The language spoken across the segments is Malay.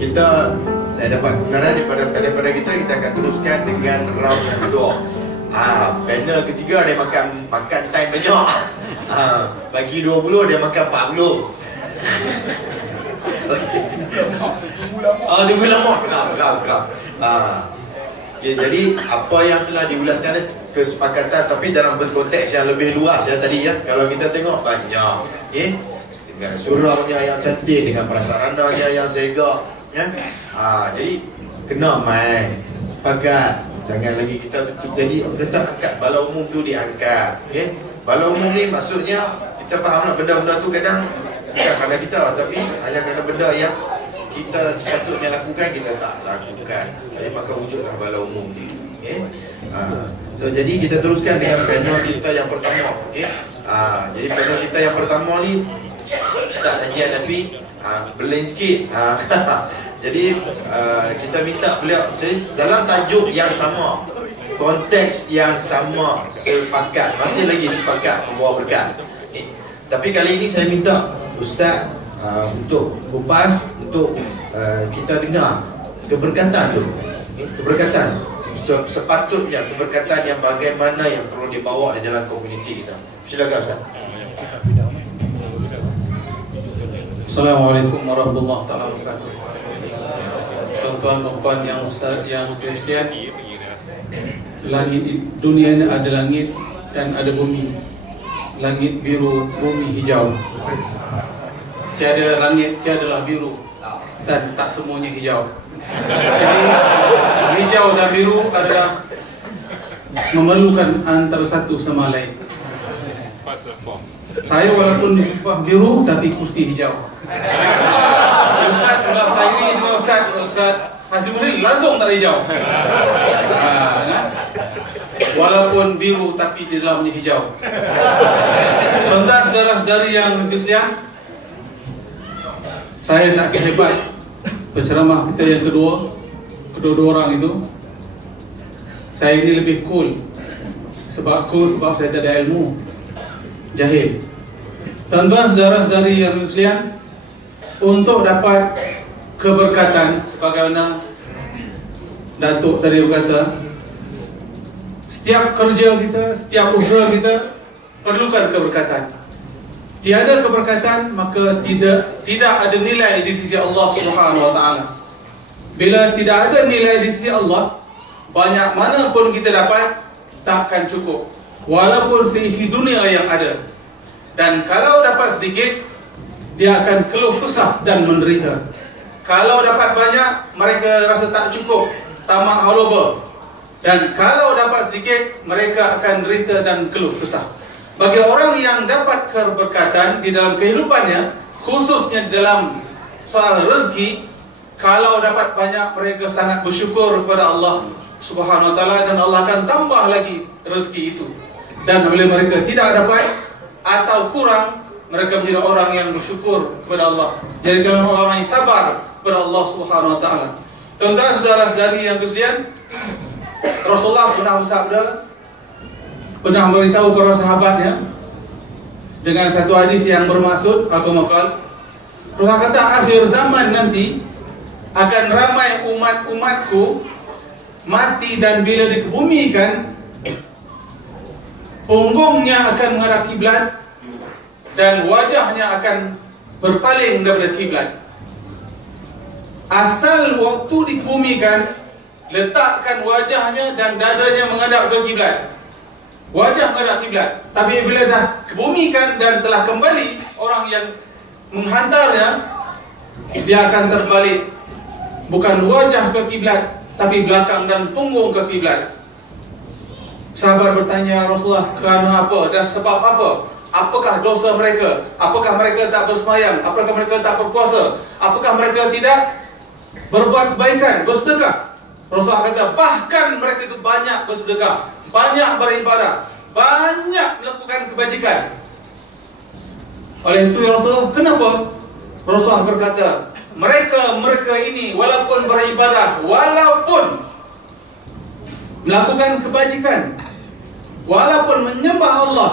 saya dapat kebenaran daripada kita akan teruskan dengan round yang kedua. Panel ketiga dia makan time banyak. Bagi 20 dia makan 40. Tunggu lama. Geram. Okay, jadi apa yang telah diulaskan kesepakatan, tapi dalam berkonteks yang lebih luas ya tadi ya. Kalau kita tengok banyak, dengan suraunya yang cantik, dengan prasarananya yang segak, ya. Jadi kena main pakat. Jangan lagi kita jadi kata angkat bala umum tu diangkat. Bala umum ni maksudnya kita fahamlah benda-benda tu kadang bukan pada kita, tapi hanya kerana benda yang kita sepatutnya lakukan kita tak lakukan. Jadi maka wujudlah bala umum ni. So jadi kita teruskan dengan panel kita yang pertama. Jadi panel kita yang pertama ni Ustaz Haji Hanafi berlain sikit. Jadi kita minta beliau dalam tajuk yang sama, konteks yang sama, sepakat, masih lagi sepakat membawa berkat. Tapi kali ini saya minta Ustaz untuk kupas, untuk kita dengar keberkatan tu. Keberkatan sepatutnya, keberkatan yang bagaimana yang perlu dibawa di dalam komuniti kita. Silakan Ustaz. Assalamualaikum warahmatullahi wabarakatuh. Tuan-tuan dan puan yang Kristian, langit dunia ini ada langit dan ada bumi. Langit biru, bumi hijau. Tiada langit, tiadalah biru, dan tak semuanya hijau. Jadi hijau dan biru adalah memerlukan antara satu sama lain. Saya walaupun biru tapi kursi hijau. Ustaz dalam hari ini dua Ustaz Hazimuddin langsung tak hijau. Walaupun biru tapi di dalamnya hijau. Tuan-tuan saudara-saudari yang Kristian, saya tak sehebat penceramah kita yang kedua orang itu. Saya ini lebih cool. Sebab saya tak ada ilmu, jahil. Tuan-tuan saudara-saudari yang Kristian, untuk dapat keberkatan sebagaimana Datuk tadi berkata, setiap kerja kita, setiap usaha kita perlukan keberkatan. Tiada keberkatan maka tidak ada nilai di sisi Allah Subhanahu wa taala. Bila tidak ada nilai di sisi Allah, banyak mana pun kita dapat takkan cukup, walaupun seisi dunia yang ada. Dan kalau dapat sedikit, dia akan keluh kesah dan menderita. Kalau dapat banyak, mereka rasa tak cukup, tamak haloba. Dan kalau dapat sedikit, mereka akan derita dan keluh kesah. Bagi orang yang dapat keberkatan di dalam kehidupannya, khususnya di dalam soal rezeki, kalau dapat banyak, mereka sangat bersyukur kepada Allah Subhanahu wa taala, dan Allah akan tambah lagi rezeki itu. Dan bila mereka tidak dapat atau kurang, mereka menjadi orang yang bersyukur kepada Allah. Jadi kalau orang yang sabar kepada Allah Subhanahu wa taala. Tuan-tuan saudara-saudari yang Kristian, Rasulullah pernah bersabda, pernah beritahu para sahabatnya dengan satu hadis yang bermaksud Rasulullah kata, akhir zaman nanti akan ramai umat-umatku mati, dan bila dikebumikan, punggungnya akan mengarah kiblat dan wajahnya akan berpaling daripada kiblat. Asal waktu dikebumikan, letakkan wajahnya dan dadanya menghadap ke kiblat. Wajah menghadap kiblat. Tapi bila dah kebumikan dan telah kembali, orang yang menghantarnya, dia akan terbalik. Bukan wajah ke kiblat, tapi belakang dan punggung ke kiblat. Sahabat bertanya, Rasulullah, kerana apa dan sebab apa? Apakah dosa mereka? Apakah mereka tak bersemayam? Apakah mereka tak berpuasa? Apakah mereka tidak berbuat kebaikan, bersedekah? Rasulullah kata, bahkan mereka itu banyak bersedekah, banyak beribadah, banyak melakukan kebajikan. Oleh itu ya Rasulullah, kenapa? Rasulullah berkata, mereka ini walaupun beribadah, walaupun melakukan kebajikan, walaupun menyembah Allah,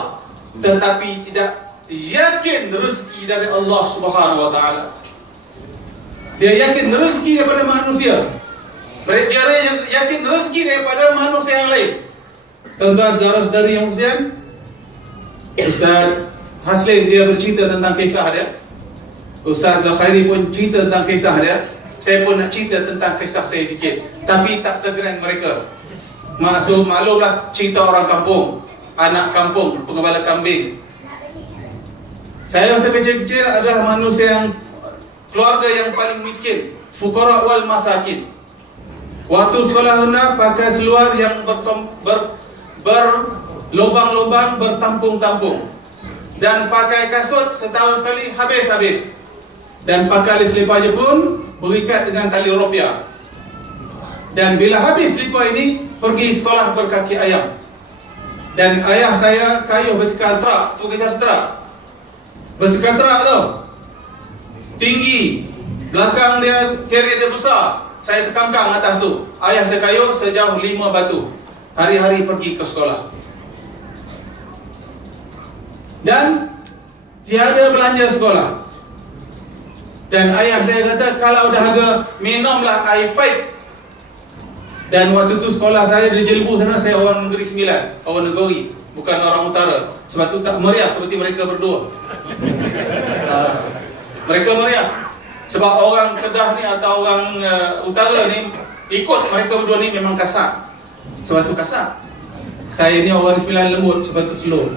tetapi tidak yakin rezeki dari Allah Subhanahu wa taala. Dia yakin rezeki daripada manusia. Dia yakin rezeki daripada manusia yang lain. Tuan-tuan, saudara-saudari yang sekalian, Ustaz Haslin dia bercerita tentang kisah dia. Ustaz Al-Khairi pun cerita tentang kisah dia. Saya pun nak cerita tentang kisah saya sikit, tapi tak segeran mereka. Maklumlah cerita orang kampung, anak kampung, pengembala kambing. Saya masa kecil-kecil adalah manusia yang keluarga yang paling miskin, fuqara wal masakin. Waktu sekolah rendah pakai seluar yang berlubang-lubang, bertampung-tampung, dan pakai kasut setahun sekali habis-habis, dan pakai selipar Jepun berikat dengan tali rupiah. Dan bila habis selipar ini, pergi sekolah berkaki ayam. Dan ayah saya kayuh basikal truk, tu kita seterak. Basikal truk tu tinggi, belakang dia carrier dia besar. Saya terkangkang atas tu. Ayah saya kayuh sejauh 5 batu. Hari-hari pergi ke sekolah. Dan tiada belanja sekolah. Dan ayah saya kata, kalau dahaga minumlah air pipe. Dan waktu tu sekolah saya di Jelbu sana, saya orang Negeri Sembilan, orang negeri, bukan orang utara. Sebab tu tak meriah seperti mereka berdua. Mereka meriah sebab orang Kedah ni atau orang utara ni ikut mereka berdua ni memang kasar. Sebab tu kasar. Saya ni orang Sembilan lembut, sebab tu slow.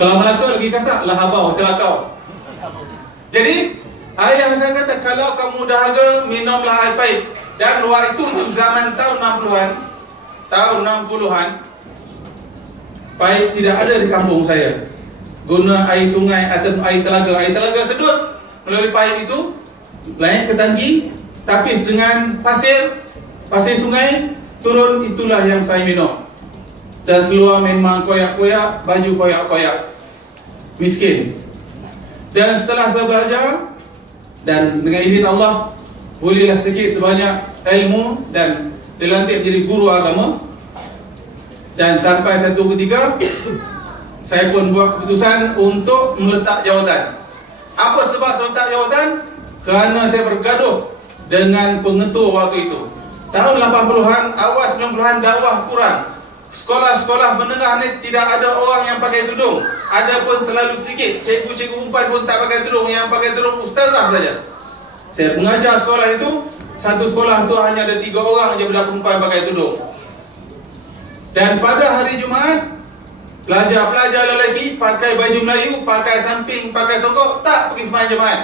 Kalau Melaka lagi kasar, lahabau, celakau. Jadi ayah saya kata, kalau kamu dahaga minumlah air paip. Dan luar itu zaman tahun 60-an, paip tidak ada di kampung saya. Guna air sungai atau air telaga sedut melalui paip itu, naik ke tangki, tapis dengan pasir sungai, turun, itulah yang saya minum. Dan seluar memang koyak-koyak, baju koyak-koyak, miskin. Dan setelah saya belajar, dan dengan izin Allah, bolehlah sikit sebanyak ilmu dan dilantik menjadi guru agama. Dan sampai satu ketika saya pun buat keputusan untuk meletak jawatan. Apa sebab saya letak jawatan? Kerana saya bergaduh dengan pengetua waktu itu. Tahun 80-an, awal 90-an dakwah kurang. Sekolah-sekolah menengah ni tidak ada orang yang pakai tudung. Ada pun terlalu sedikit. Cikgu-cikgu umpan pun tak pakai tudung. Yang pakai tudung ustazah saja. Saya mengajar sekolah itu, satu sekolah tu hanya ada 3 orang je budak perempuan pakai tudung. Dan pada hari Jumaat, pelajar-pelajar lelaki pakai baju Melayu, pakai samping, pakai songkok, tak pergi sembahyang jemaat.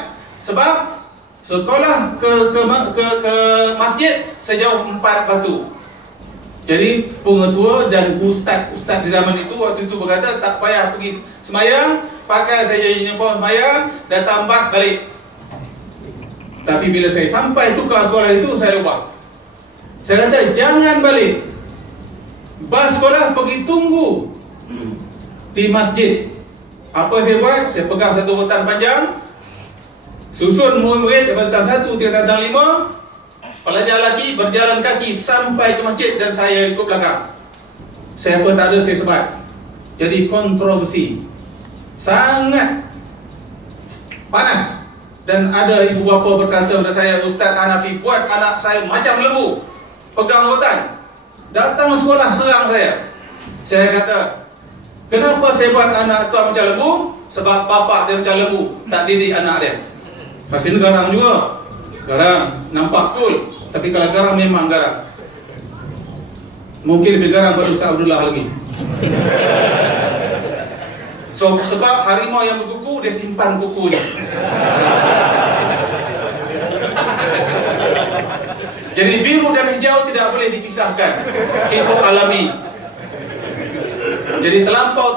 Sebab sekolah ke masjid sejauh 4 batu. Jadi pengetua dan ustaz di zaman itu waktu itu berkata, tak payah pergi sembahyang, pakai saja uniform sembahyang, datang bas balik. Tapi bila saya sampai tukar sekolah itu, saya ubah. Saya kata, jangan balik. Bas sekolah pergi tunggu di masjid. Apa saya buat? Saya pegang satu rotan panjang, susun murid-murid daripada tang 1 hingga tang 5. Pelajar lelaki berjalan kaki sampai ke masjid dan saya ikut belakang. Siapa tak ada, saya sebat. Jadi kontroversi, sangat panas. Dan ada ibu bapa berkata kepada saya, Ustaz Hanafi, buat anak saya macam lembu, pegang rotan, datang sekolah serang saya. Saya kata, kenapa saya buat anak tu macam lembu? Sebab bapak dia macam lembu, tak didik anak dia. Kasih garang juga. Garang, nampak cool. Tapi kalau garang, memang garang. Mungkin lebih garang pada Ustaz Abdullah lagi. So, sebab harimau yang berkuku, dia simpan kukunya. Jadi biru dan hijau tidak boleh dipisahkan. Itu alami. Jadi terlampau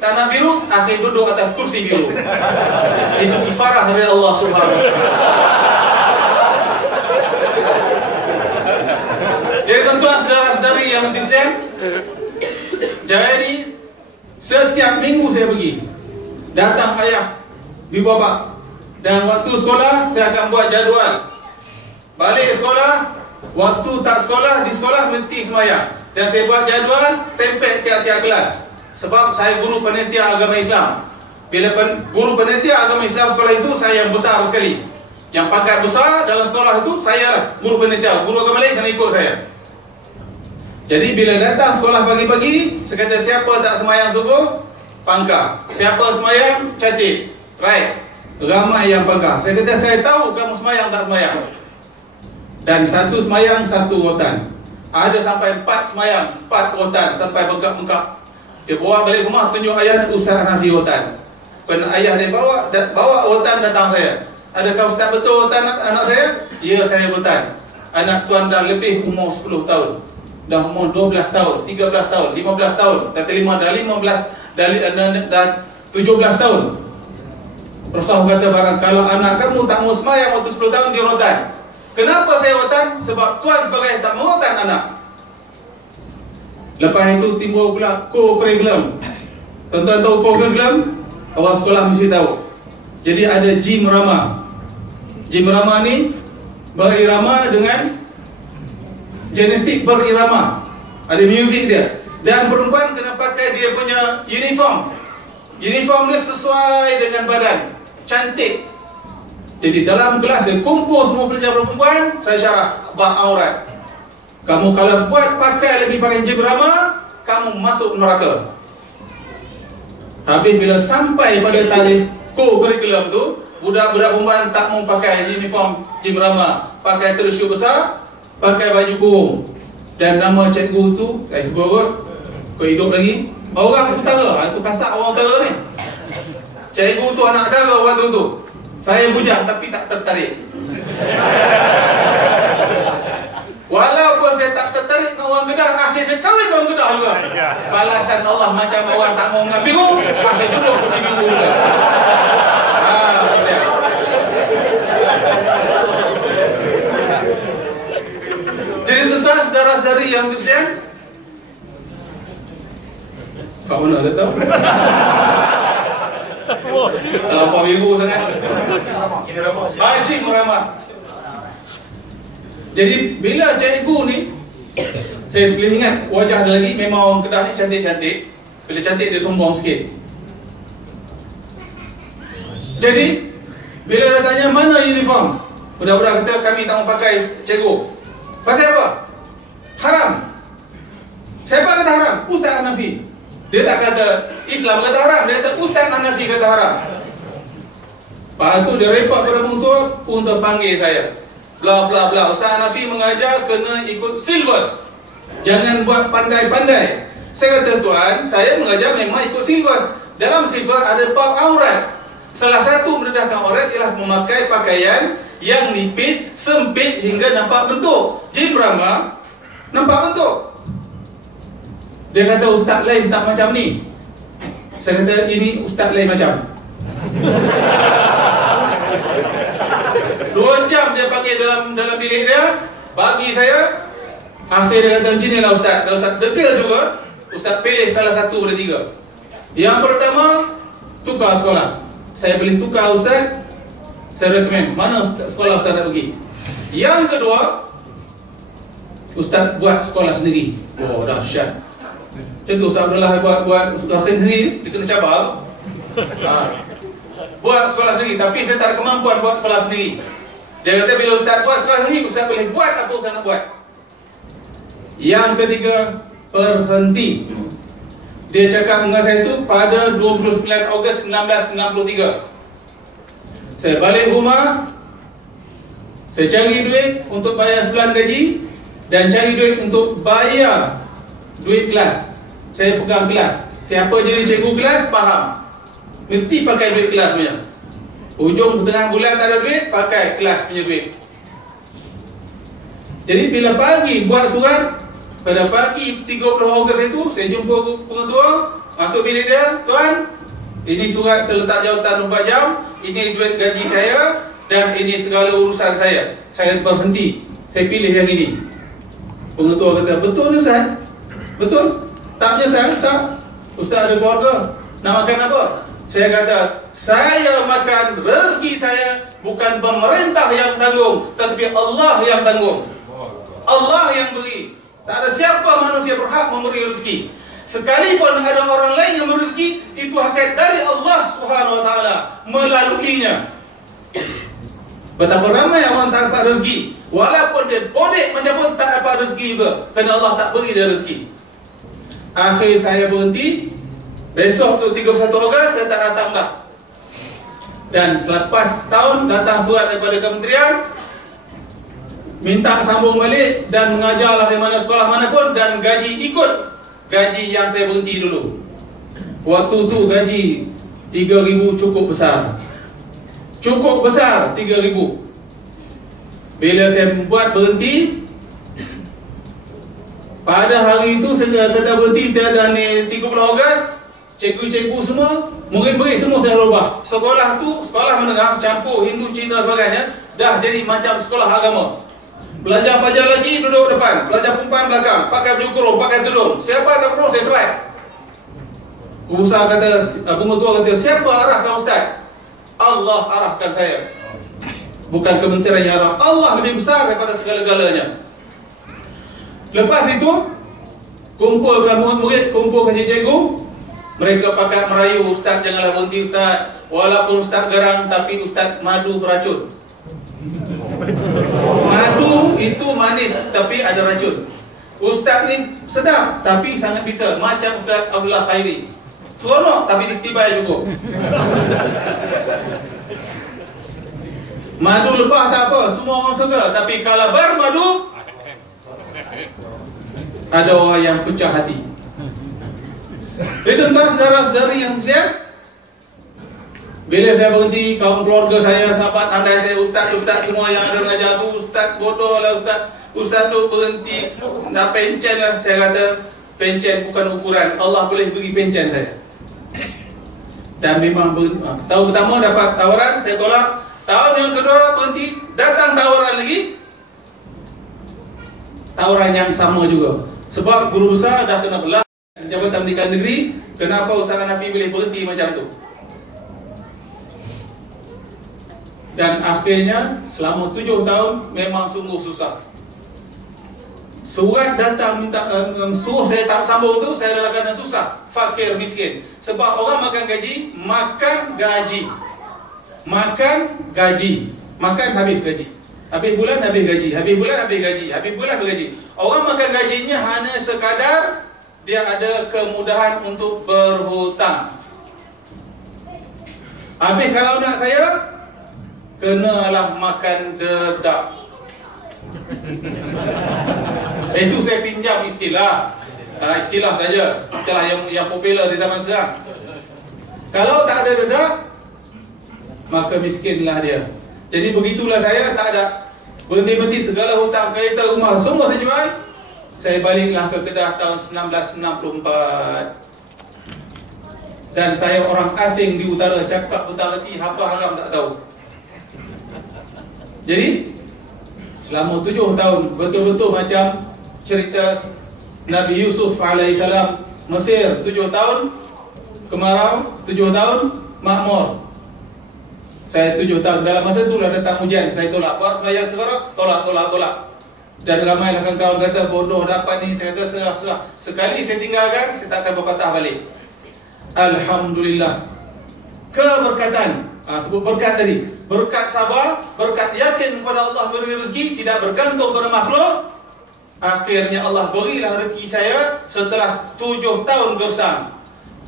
tanah biru, akhir duduk atas kursi biru. Itu kifarah dari Allah Subhanahu wa taala. Jadi tuan-tuan, saudara-saudari yang mentiskan, jadi setiap minggu saya pergi, datang ayah di bapa, dan waktu sekolah saya akan buat jadual. Balik sekolah, waktu tak sekolah, di sekolah mesti sembahyang. Dan saya buat jadual, tempel tiap-tiap kelas. Sebab saya guru panitia agama Islam. Bila guru panitia agama Islam sekolah itu saya yang besar sekali. Yang pangkat besar dalam sekolah itu saya lah guru panitia. Guru agama lain kena ikut saya. Jadi bila datang sekolah pagi-pagi, saya kata siapa tak semayang subuh, pangkar. Siapa semayang, catit. Right. Ramai yang pangkar. Saya kata saya tahu kamu semayang tak semayang. Dan satu semayang, satu rotan. Ada sampai 4 semayang, 4 rotan sampai bengkak-bengkak. Dia bawa balik rumah, tunjuk ayah Ustaz Hanafi rotan. Kerana ayah dia bawa rotan datang saya. Adakah Ustaz betul rotan anak saya? Ya, saya rotan. Anak tuan dah lebih umur 10 tahun. Dah umur 12 tahun, 13 tahun, 15 tahun. Dah terima dah 15 dan 17 tahun. Rasulullah kata barang kalau anak kamu tak mau semayang waktu 10 tahun dia rotan. Kenapa saya rotan? Sebab tuan sebagai tak mau rotan anak. Lepas itu timbul pula co-curriculum. Tuan-tuan tahu co-curriculum? Orang sekolah mesti tahu. Jadi ada gym rama. Gym rama ni berirama dengan gimnastik berirama. Ada muzik dia. Dan perempuan kena pakai dia punya uniform. Uniform dia sesuai dengan badan. Cantik. Jadi dalam kelas saya kumpul semua pelajar perempuan, saya syarah bab aurat. Kamu kalau buat pakai gym rama, kamu masuk neraka. Habis bila sampai pada tarikh co-curriculum tu, budak-budak perempuan tak mau pakai uniform gym rama, pakai tersyuk besar, pakai baju kurung. Dan nama cikgu tu, saya sebut, kau hidup lagi, orang utara. Itu kasar orang utara ni. Cikgu tu anak dara waktu tu. Saya bujang tapi tak tertarik. Walaupun saya tak tertarik dengan orang Kedah, akhir saya kahwin dengan orang Kedah juga. Balasan Allah macam orang tak mau mengambil biru, akhir duduk kursi biru juga. Jadi tuan-tuan, saudara-saudari yang Muslim, kat mana tak tahu? Terlampau biru sangat. Cik Muhammad. Jadi bila cikgu ni, saya boleh ingat wajah dia lagi. Memang orang Kedah ni cantik-cantik. Bila cantik dia sombong sikit. Jadi bila dia tanya mana uniform, budak-budak kata kami tak mau pakai cikgu. Pasal apa? Haram. Siapa kata haram? Ustaz Hanafi. Dia tak kata Islam kata haram, dia kata Ustaz Hanafi kata haram. Lepas tu dia repot pada untuk panggil saya. Bla bla bla. Ustaz Hanafi mengajar kena ikut silvus. Jangan buat pandai-pandai. Saya kata tuan, saya mengajar memang ikut silvus. Dalam silvus ada bab aurat. Salah satu mendedahkan aurat ialah memakai pakaian yang nipis, sempit hingga nampak bentuk. Gym rama nampak bentuk. Dia kata ustaz lain tak macam ni. Saya kata ini ustaz lain macam. 2 jam dia panggil dalam bilik dia, bagi saya. Akhir dia kata macam ni lah ustaz. Dan ustaz detail juga. Ustaz pilih salah satu daripada 3. Yang pertama, tukar sekolah. Saya boleh tukar ustaz. Saya recommend mana sekolah ustaz nak pergi. Yang kedua, ustaz buat sekolah sendiri. Oh dahsyat. Macam tu Ustaz Abdullah buat sekolah sendiri, dia kena cabar. Buat sekolah sendiri, tapi saya tak ada kemampuan buat sekolah sendiri. Dia kata bila ustaz buat sekolah sendiri, ustaz boleh buat apa ustaz nak buat. Yang ketiga, berhenti. Dia cakap dengan saya tu pada 29 Ogos 1993. Saya balik rumah, saya cari duit untuk bayar sebulan gaji dan cari duit untuk bayar duit kelas. Saya pegang kelas. Siapa jadi cikgu kelas, faham. Mesti pakai duit kelas punya. Hujung tengah bulan tak ada duit, pakai kelas punya duit. Jadi bila pagi buat surat, pada pagi 30 Ogos itu, saya jumpa pengetua, masuk bilik dia, tuan, ini surat saya letak jawatan 24 jam, ini duit gaji saya, dan ini segala urusan saya. Saya berhenti, saya pilih yang ini. Pengetua kata, betul ni Ustaz? Betul? Tak menyesal? Tak. Ustaz ada keluarga, nak makan apa? Saya kata, saya makan rezeki saya, bukan pemerintah yang tanggung, tetapi Allah yang tanggung. Allah yang beri. Tak ada siapa manusia berhak memberi rezeki. Sekalipun ada orang lain yang berezeki, itu hakikat dari Allah Subhanahu wa taala melaluinya. Betapa ramai orang tak dapat rezeki, walaupun dia bodek macam pun tak dapat rezeki juga, kerana Allah tak beri dia rezeki. Akhir saya berhenti. Besok tu 31 Ogos saya tak datang dah. Dan selepas tahun datang surat daripada kementerian, minta sambung balik dan mengajarlah di mana sekolah mana pun, dan gaji ikut gaji yang saya berhenti dulu. Waktu tu gaji 3,000 cukup besar. Cukup besar 3,000. Bila saya buat berhenti, pada hari itu saya kata berhenti tiada ni 30 Ogos, cikgu-cikgu semua, murid-murid semua saya ubah. Sekolah tu sekolah menengah campur Hindu, Cina sebagainya, dah jadi macam sekolah agama. Pelajar lagi duduk depan, pelajar perempuan belakang, pakai baju kurung, pakai tudung. Siapa tak perlu saya sesuai. Usaha kata, bunga tua kata, siapa arahkan ustaz? Allah arahkan saya. Bukan kementerian yang arah. Allah lebih besar daripada segala-galanya. Lepas itu, kumpulkan murid-murid, kumpulkan cikgu. Mereka pakai merayu, ustaz janganlah berhenti ustaz. Walaupun ustaz garang, tapi ustaz madu beracun. Madu itu manis, tapi ada racun. Ustaz ni sedap, tapi sangat bisa. Macam Ustaz Abdullah Khairi, seronok tapi ditibai cukup. Madu lebah tak apa, semua orang suka. Tapi kalau bermadu, ada orang yang pecah hati. Itu tuan saudara-saudari yang siap. Bila saya berhenti, kaum keluarga saya, sahabat andai saya, ustaz-ustaz semua yang ada mengajar tu, ustaz bodoh lah ustaz tu berhenti, nak pencen lah. Saya kata, pencen bukan ukuran, Allah boleh beri pencen saya. Dan memang tahun pertama dapat tawaran, saya tolak. Tahun yang kedua berhenti, datang tawaran lagi, tawaran yang sama juga. Sebab guru besar dah kena belah Jabatan Pendidikan Negeri, kenapa Ustaz Hanafi boleh berhenti macam tu? Dan akhirnya selama 7 tahun memang sungguh susah. Surat datang minta suruh saya tak sambung tu, saya dalam keadaan susah, fakir, miskin. Sebab orang makan gaji, makan gaji, makan habis gaji. Habis bulan habis gaji, habis bulan habis gaji, habis bulan habis gaji. Orang makan gajinya hanya sekadar dia ada kemudahan untuk berhutang. Habis kalau nak kaya, kenalah makan dedak. Itu saya pinjam istilah, istilah saja, istilah yang popular di zaman sekarang. Kalau tak ada dedak, maka miskinlah dia. Jadi begitulah saya, tak ada berhenti-berhenti, segala hutang, kereta, rumah, semua saya jual. Saya baliklah ke Kedah tahun 1964. Dan saya orang asing di utara, cakap utara reti, apa haram tak tahu. Jadi selama 7 tahun betul-betul macam cerita Nabi Yusuf alaihissalam, Mesir 7 tahun kemarau, 7 tahun makmur. Saya 7 tahun, dalam masa itu dah datang ujian, saya tolak. Buat sembahyang sekarang, tolak. Dan ramailah kawan-kawan kata, bodoh dapat ni. Saya kata serah. Sekali saya tinggalkan, saya tak akan berpatah balik. Alhamdulillah. Keberkatan, sebut berkat tadi, berkat sabar, berkat yakin kepada Allah beri rezeki, tidak bergantung pada makhluk. Akhirnya Allah berilah rezeki saya setelah 7 tahun gersang.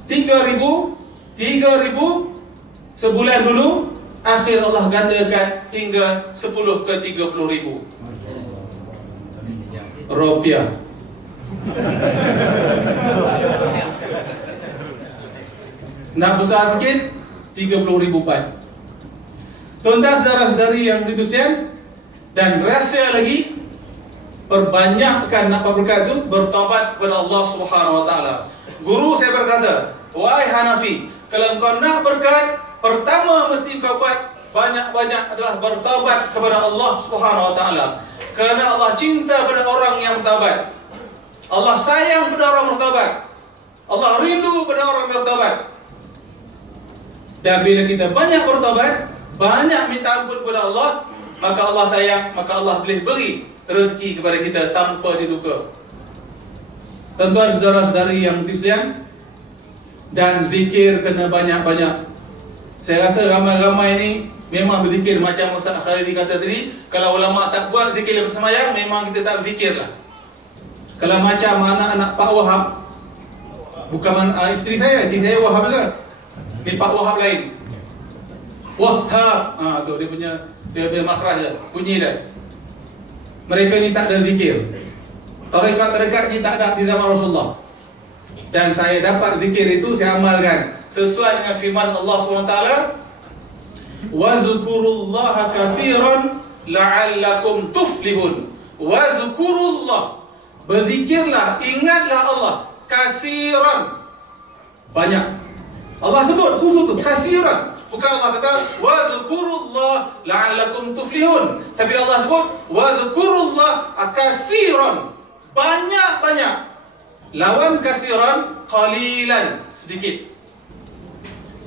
3,000 sebulan dulu, akhir Allah gandakan hingga 10 ke 30,000 rupiah. Nak besar sikit, 30,000 baht. Tuan-tuan saudara-saudari yang ditusian, dan rahsia lagi, perbanyakkan apa berkat itu, bertaubat kepada Allah Subhanahu wa taala. Guru saya berkata, wahai Hanafi, kalau kau nak berkat, pertama mesti kau buat banyak-banyak adalah bertaubat kepada Allah Subhanahu wa taala. Kerana Allah cinta pada orang yang bertaubat. Allah sayang pada orang bertaubat. Allah rindu pada orang bertaubat. Dan bila kita banyak bertaubat, banyak minta ampun kepada Allah, maka Allah sayang, maka Allah boleh beri rezeki kepada kita tanpa diduga. Tuan-tuan saudara-saudari yang sekalian, dan zikir kena banyak-banyak. Saya rasa ramai-ramai ni memang berzikir macam Ustaz Khalidi kata tadi. Kalau ulama tak buat zikir lepas sembahyang, memang kita tak berzikir lah. Kalau macam anak-anak Pak Wahab, bukan isteri saya Wahab juga. Ni Pak Wahab lain. Wahab, tu dia punya dia makhraj dia, bunyi dia. Mereka ni tak ada zikir. Tarekat-tarekat ni tak ada di zaman Rasulullah. Dan saya dapat zikir itu, saya amalkan sesuai dengan firman Allah SWT, wazkurullaha katsiran la'allakum tuflihun. Wazkurullah, berzikirlah, ingatlah Allah, katsiran, banyak. Allah sebut khusus tu katsiran. Bukan Allah kata wazkurullah la'allakum tuflihun, tapi Allah sebut wazkurullah katsiran, banyak-banyak. Lawan katsiran, qalilan, sedikit.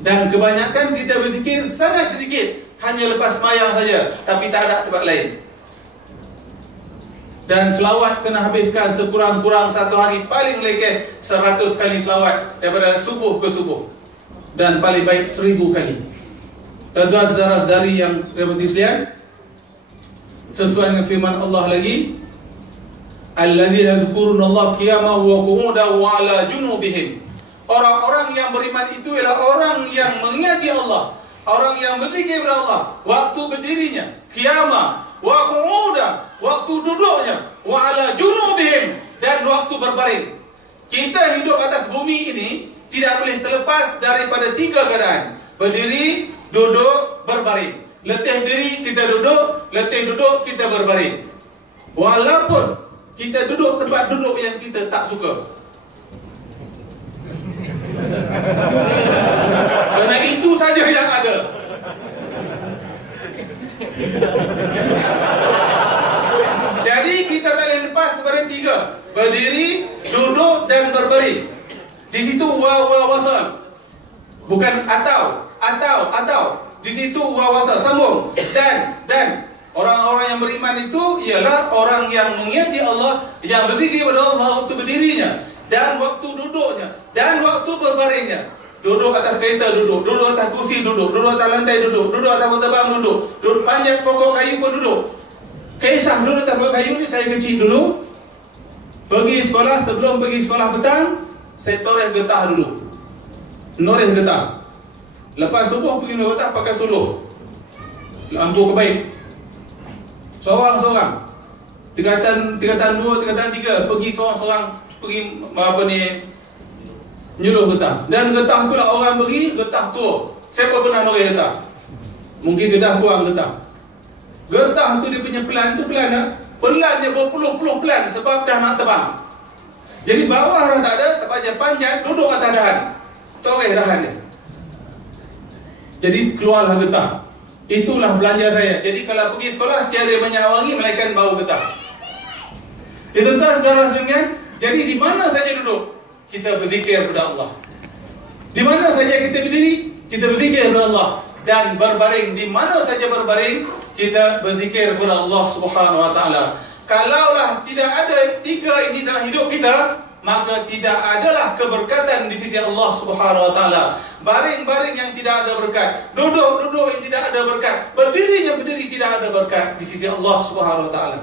Dan kebanyakan kita berzikir sangat sedikit, hanya lepas sembahyang saja, tapi tak ada tempat lain. Dan selawat kena habiskan sekurang-kurang satu hari, paling lekeh 100 kali selawat daripada subuh ke subuh, dan paling baik 1000 kali. Tuan-tuan saudara-saudari yang dirahmati sekalian, sesuai dengan firman Allah lagi, alladzina yazkurunallaha qiyaman wa qu'udan wa 'ala junubihim. Orang-orang yang beriman itu ialah orang yang mengingati Allah, orang yang berzikir kepada Allah waktu berdirinya, qiyamah, wa qu'udan, waktu duduknya, wa 'ala junubihim, dan waktu berbaring. Kita hidup atas bumi ini tidak boleh terlepas daripada 3 keadaan: berdiri, duduk, berbaring. Letih diri, kita duduk, letih duduk, kita berbaring. Walaupun kita duduk tempat duduk yang kita tak suka, kerana itu saja yang ada. Jadi kita tak boleh lepas daripada 3: berdiri, duduk, dan berbaring. Di situ waw wasal, bukan atau. Di situ waw wasal, sambung. Dan orang-orang yang beriman itu ialah orang yang mengingati Allah, yang berzikir kepada Allah waktu berdirinya, dan waktu duduknya, dan waktu berbaringnya. Duduk atas kereta duduk, duduk atas kursi duduk, duduk atas lantai duduk, duduk atas terbang duduk, duduk panjat pokok kayu pun duduk. Kisah duduk atas pokok kayu ni saya kecil dulu. Pergi sekolah, sebelum pergi sekolah petang, saya toreh getah dulu. Noreh getah. Lepas subuh pergi noreh getah pakai suluh. Lampu kebaik. Seorang-seorang. Tingkatan 2, tingkatan 3, pergi seorang-seorang, pergi nyuluh getah. Dan getah tu lah orang beri, getah tua. Siapa pernah noreh getah? Mungkin getah kurang getah. Getah tu dia punya pelan tu pelan tak? Pelan dia berpuluh-puluh pelan sebab dah nak terbang. Jadi bawah dah tak ada, terpanjat-panjat, duduk atas dahan, toreh dahan dia. Jadi keluarlah getah. Itulah belanja saya. Jadi kalau pergi sekolah, tiada banyak wangi melainkan bau getah. Tuan-tuan saudara sekalian, jadi di mana saja duduk, kita berzikir kepada Allah. Di mana saja kita berdiri, kita berzikir kepada Allah. Dan berbaring, di mana saja berbaring, kita berzikir kepada Allah Subhanahu Wa Taala. Kalaulah tidak ada 3 ini dalam hidup kita, maka tidak adalah keberkatan di sisi Allah Subhanahu Wa Taala. Baring-baring yang tidak ada berkat, duduk-duduk yang tidak ada berkat, berdiri yang berdiri tidak ada berkat di sisi Allah Subhanahu Wa Taala.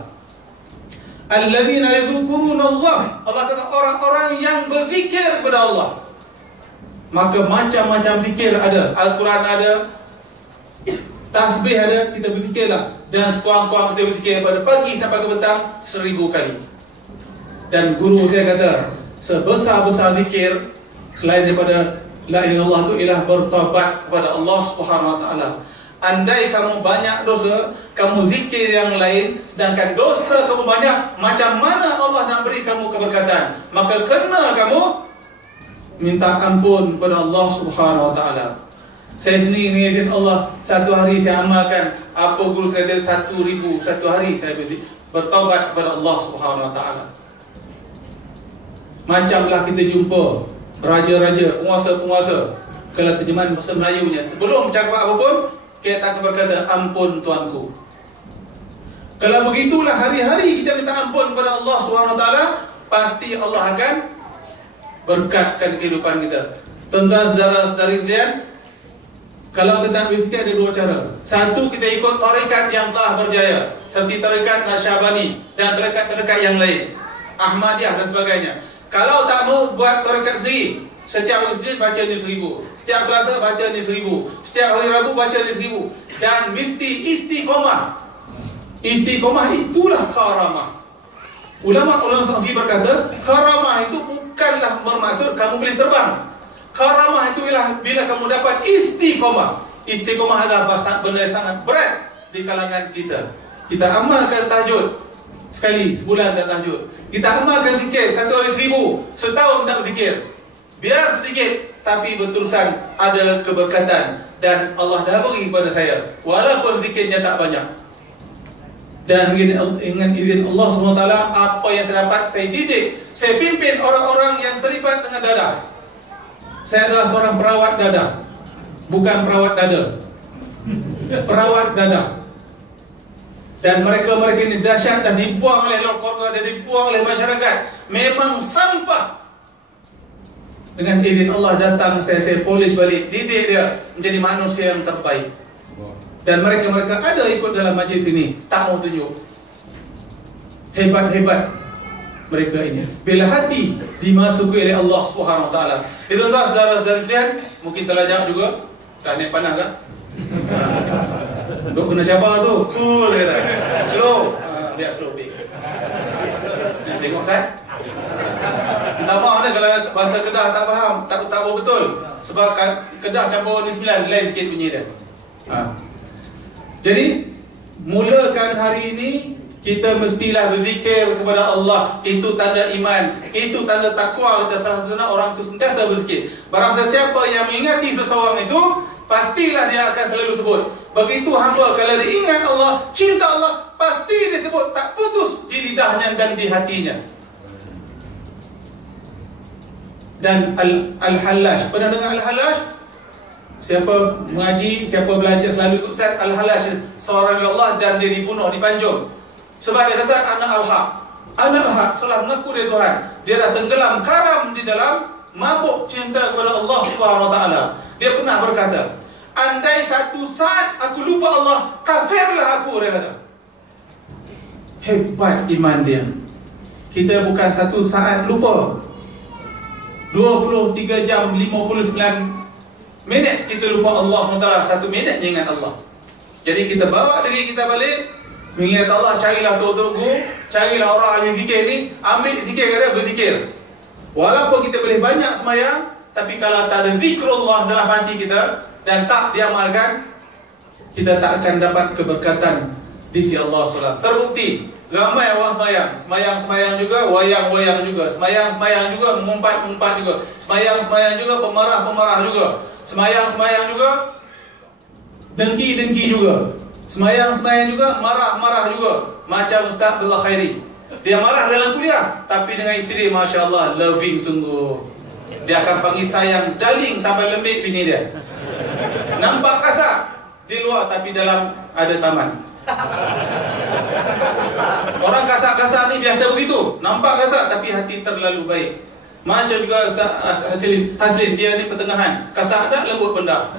Alladzina yazkuruna Allah. Allah kata orang-orang yang berzikir kepada Allah. Maka macam-macam zikir ada. Al-Quran ada, tasbih ada, kita berzikirlah. Dan sekurang-kurang kita berzikir pada pagi sampai ke petang 1000 kali. Dan guru saya kata, sebesar-besar zikir selain daripada la ilaha illallah itu ialah bertaubat kepada Allah Subhanahu Wa Taala. Andai kamu banyak dosa, kamu zikir yang lain, sedangkan dosa kamu banyak, macam mana Allah nak beri kamu keberkatan? Maka kena kamu minta ampun kepada Allah Subhanahu Wa Taala. Saya sendiri dengan izin Allah, satu hari saya amalkan apa guru saya kata 1000 satu hari saya bertaubat kepada Allah Subhanahu Wa Taala. Macamlah kita jumpa raja-raja, penguasa-penguasa, kalau terjemahan bahasa Melayunya, sebelum bercakap apa pun, kita akan berkata, ampun tuanku. Kalau begitulah hari-hari kita minta ampun kepada Allah SWT, pasti Allah akan berkatkan kehidupan kita. Tuan-tuan, saudara-saudari sekalian, kalau kita nak berzikir ada dua cara. Satu, kita ikut tarekat yang telah berjaya, seperti tarekat Nasyabani dan tarekat-tarekat yang lain, Ahmadiyah dan sebagainya. Kalau tak mau buat tarekat sendiri, setiap hari Isnin baca ni 1000, setiap Selasa baca ni 1000, setiap hari Rabu baca ni 1000, dan mesti istiqomah. Istiqomah itulah karamah. Ulama-ulama Sufi berkata, karamah itu bukanlah bermaksud kamu boleh terbang. Karamah itu ialah bila kamu dapat istiqomah. Istiqomah adalah benda yang sangat berat di kalangan kita. Kita amalkan tahajud sekali sebulan tak tahajud. Kita amalkan zikir 1 hari 1000, setahun tak berzikir. Biar sedikit, tapi berterusan ada keberkatan. Dan Allah dah beri kepada saya, walaupun zikirnya tak banyak. Dan dengan izin Allah SWT, apa yang saya dapat, saya didik, saya pimpin orang-orang yang terlibat dengan dadah. Saya adalah seorang perawat dadah, bukan perawat dada, perawat dadah. Dan mereka-mereka ini dahsyat dan dibuang oleh keluarga dan dibuang oleh masyarakat. Memang sampah. Dengan izin Allah datang, saya polis balik, didik dia menjadi manusia yang terbaik. Dan mereka-mereka ada ikut dalam majlis ini, tak mau tunjuk. Hebat-hebat mereka ini. Bila hati dimasuki oleh Allah SWT. Itu tuan saudara-saudara sekalian, mungkin terlajak juga. Dah naik panas tak? Duk kena cabar tu, cool kata. Slow, biar slow big. Tengok saya. Minta maaf kalau bahasa Kedah tak faham, tak tahu betul. Sebab Kedah campur ni 9, lain sikit bunyi dia. Jadi, mulakan hari ini kita mestilah berzikir kepada Allah. Itu tanda iman, itu tanda takwa kita. Salah satu orang itu sentiasa berzikir. Barang sesiapa yang mengingati seseorang itu, pastilah dia akan selalu sebut. Begitu hamba kalau dia ingat Allah, cinta Allah, pasti dia sebut, tak putus di lidahnya dan di hatinya. Dan Al-Halash, pernah dengar Al-Halash? Siapa mengaji, siapa belajar selalu ikut Ustaz Al-Halash, seorang Allah dan dia dibunuh, dipancung. Sebab dia kata anak Al-Haq. Anak Al-Haq setelah mengaku dia Tuhan, dia dah tenggelam karam di dalam mabuk cinta kepada Allah SWT. Dia pernah berkata, andai satu saat aku lupa Allah, kafirlah aku, dia kata. Hebat iman dia. Kita bukan satu saat lupa, 23 jam 59 minit kita lupa Allah SWT. 1 minit je ingat Allah. Jadi kita bawa diri kita balik, mengingat Allah. Carilah tok-tokku, carilah orang ahli zikir ni, ambil zikir dia, berzikir. Walaupun kita boleh banyak semayang, tapi kalau tak ada zikrullah dalam hati kita dan tak diamalkan, kita tak akan dapat keberkatan di sisi Allah SWT. Terbukti ramai orang semayang juga, wayang juga, semayang juga, mengumpat juga, semayang juga, pemarah juga, semayang juga, dengki juga, semayang juga, marah juga. Macam Ustaz Abdullah Khairi, dia marah dalam kuliah, tapi dengan isteri Masya Allah, loving sungguh. Dia akan panggil sayang, darling sampai lembik bini dia. Nampak kasar di luar, tapi dalam ada taman. Orang kasar-kasar ni biasa begitu, nampak kasar tapi hati terlalu baik. Macam juga Haslin, dia di pertengahan, kasar ada, lembut benda.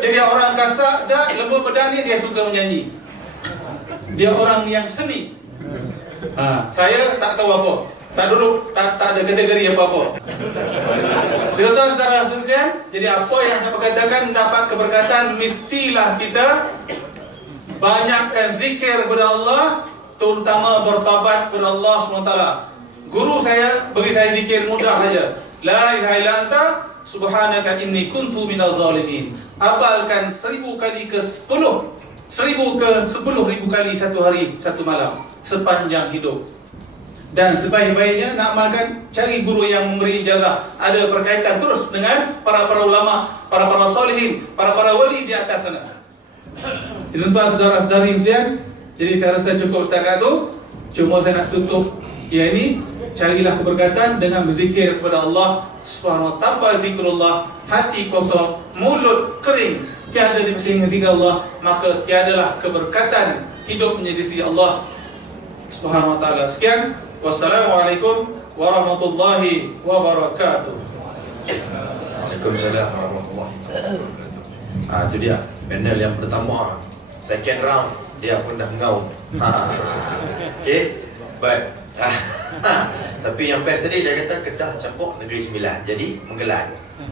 Jadi orang kasar dah, lembut benda ni dia suka menyanyi. Dia orang yang seni. Saya tak tahu apa, tak duduk, tak ada kategori apa-apa. Tuan-tuan saudara sekalian, jadi apa yang saya katakan mendapat keberkatan, mestilah kita banyakkan zikir kepada Allah, terutama bertaubat kepada Allah SWT. Guru saya bagi saya zikir mudah saja. La ilaha illa anta subhanaka inni kuntu minaz zalimin. Abalkan 1000 kali ke 10, 1000 ke 10,000 kali satu hari, satu malam, sepanjang hidup. Dan sebaik-baiknya nak amalkan, cari guru yang memberi ijazah, ada berkaitan terus dengan para ulama, para solihin, para wali di atas sana. Tuan-tuan saudara-saudari sekalian, jadi saya rasa cukup setakat tu. Cuma saya nak tutup ya ini, carilah keberkatan dengan berzikir kepada Allah Subhanahu. Tanpa zikrullah, hati kosong, mulut kering, tiada dibersihkan zikir Allah, maka tiadalah keberkatan hidup menjadi sisi Allah Subhanahu wa taala. Sekian, wassalamualaikum warahmatullahi wabarakatuh. Waalaikumsalam warahmatullahi wabarakatuh. Itu dia panel yang pertama. Second round dia pun dah ngaum. Okay, baik. Tapi yang best tadi dia kata Kedah campur Negeri Sembilan, jadi Menggelan.